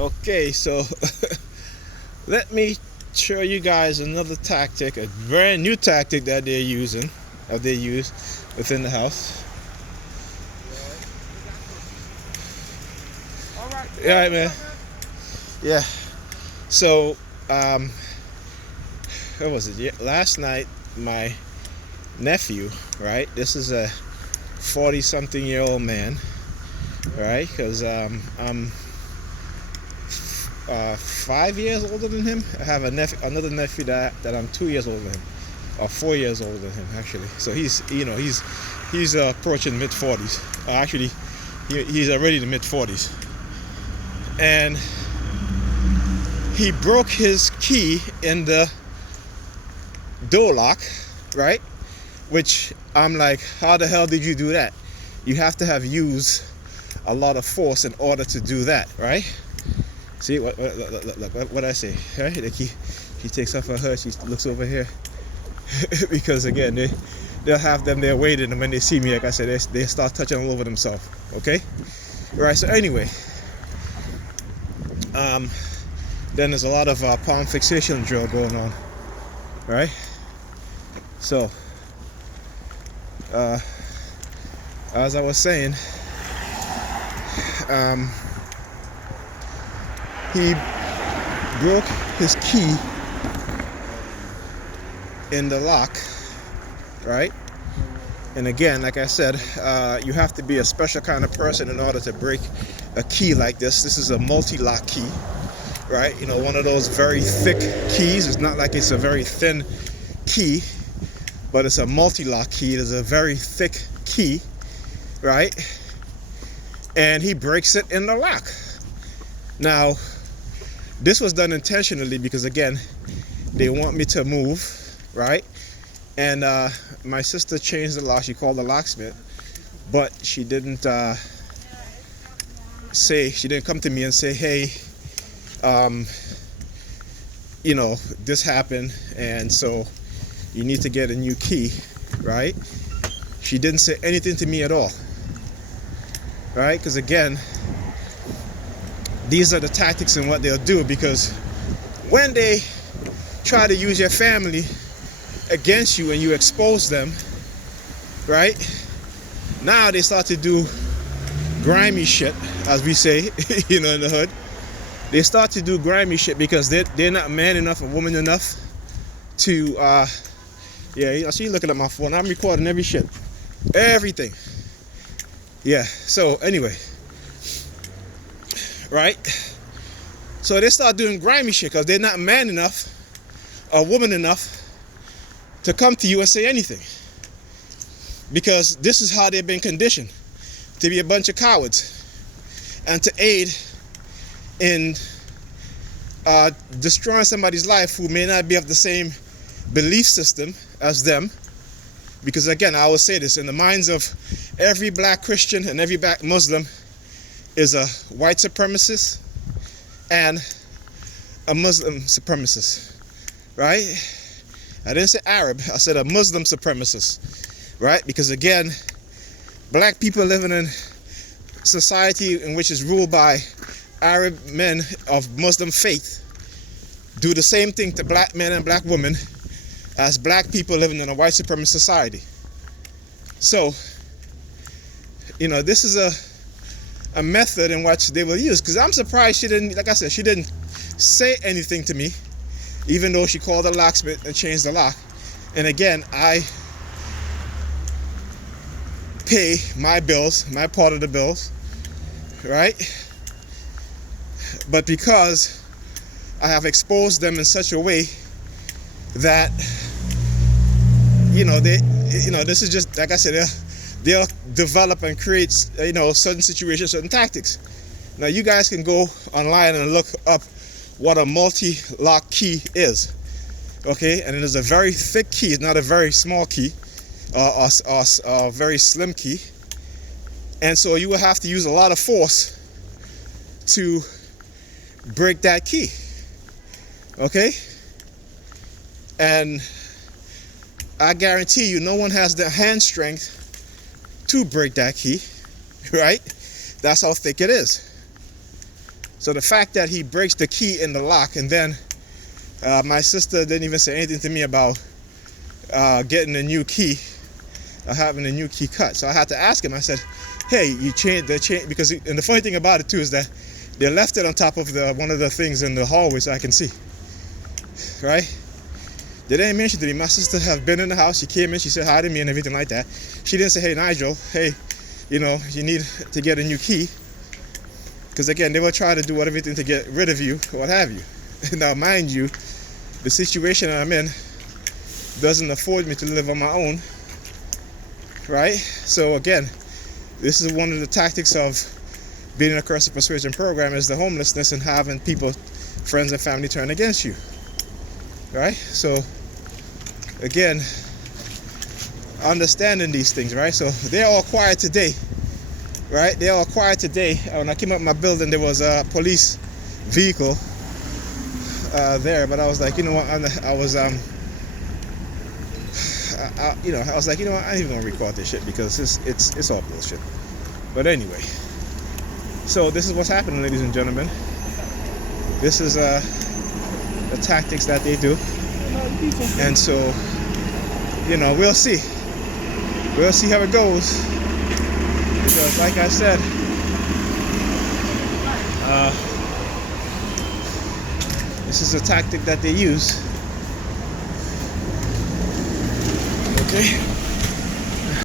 Okay, so let me show you guys another tactic, a brand new tactic that they're using, or they use within the house. Yeah, right, man. Yeah. So, what was it? Yeah, last night, my nephew, right? This is a 40-something-year-old man, right? Because I'm 5 years older than him. I have another nephew that I'm 2 years older than him, or 4 years older than him actually. So he's approaching mid-40s. Actually, he's already in the mid-40s, and he broke his key in the door lock, right? Which I'm like, how the hell did you do that? You have to have used a lot of force in order to do that, right? See what I say, right? Like he takes off her hood, she looks over here because again they'll have them there waiting, and when they see me, like I said, they start touching all over themselves. Okay, right? So anyway, then there's a lot of palm fixation drill going on, right? So as I was saying, he broke his key in the lock, right? And again, like I said, you have to be a special kind of person in order to break a key like this. This is a multi-lock key, right? You know, one of those very thick keys. It's not like it's a very thin key, but it's a multi-lock key. It is a very thick key, right? And he breaks it in the lock. Now, this was done intentionally because, again, they want me to move, right? And my sister changed the lock. She called the locksmith, but she didn't she didn't come to me and say, hey, you know, this happened, and so you need to get a new key, right? She didn't say anything to me at all, right? Because, again, these are the tactics and what they'll do, because when they try to use your family against you and you expose them, right? Now they start to do grimy shit, as we say, you know, in the hood. They start to do grimy shit because they're not man enough or woman enough to, yeah, I see you looking at my phone. I'm recording every shit, everything. Yeah, so anyway. Right? So they start doing grimy shit because they're not man enough or woman enough to come to you and say anything. Because this is how they've been conditioned, to be a bunch of cowards and to aid in destroying somebody's life who may not be of the same belief system as them. Because, again, I always say this, in the minds of every black Christian and every black Muslim is a white supremacist and a Muslim supremacist, right? I didn't say Arab, I said a Muslim supremacist, right? Because, again, black people living in society in which is ruled by Arab men of Muslim faith do the same thing to black men and black women as black people living in a white supremacist society. So, you know, this is a method in which they will use, because I'm surprised she didn't, like I said, she didn't say anything to me, even though she called the locksmith and changed the lock. And again, I pay my bills, my part of the bills, right? But because I have exposed them in such a way that, you know, this is just, like I said, they'll develop and create, you know, certain situations, certain tactics. Now, you guys can go online and look up what a multi-lock key is, okay? And it is a very thick key. It's not a very small key, or a very slim key. And so you will have to use a lot of force to break that key, okay? And I guarantee you, no one has the hand strength to break that key, right? That's how thick it is. So the fact that he breaks the key in the lock, and then my sister didn't even say anything to me about getting a new key, having a new key cut. So I had to ask him. I said, hey, you changed the chain, because and the funny thing about it too is that they left it on top of one of the things in the hallway so I can see, right? They didn't mention to me. My sister have been in the house. She came in, she said hi to me and everything like that. She didn't say, hey Nigel, hey, you need to get a new key, because again, they will try to do everything to get rid of you, what have you. Now mind you, the situation I'm in doesn't afford me to live on my own, right? So again, this is one of the tactics of being in a Coercive Persuasion Program, is the homelessness and having people, friends and family, turn against you, right? So again, understanding these things, right? So they're all quiet today, right? They're all quiet today. When I came up my building, there was a police vehicle there, but I was like, you know what? I was like, you know what? I ain't even gonna record this shit because it's all bullshit. But anyway, so this is what's happening, ladies and gentlemen. This is the tactics that they do, and so we'll see how it goes, because like I said, this is a tactic that they use. Okay.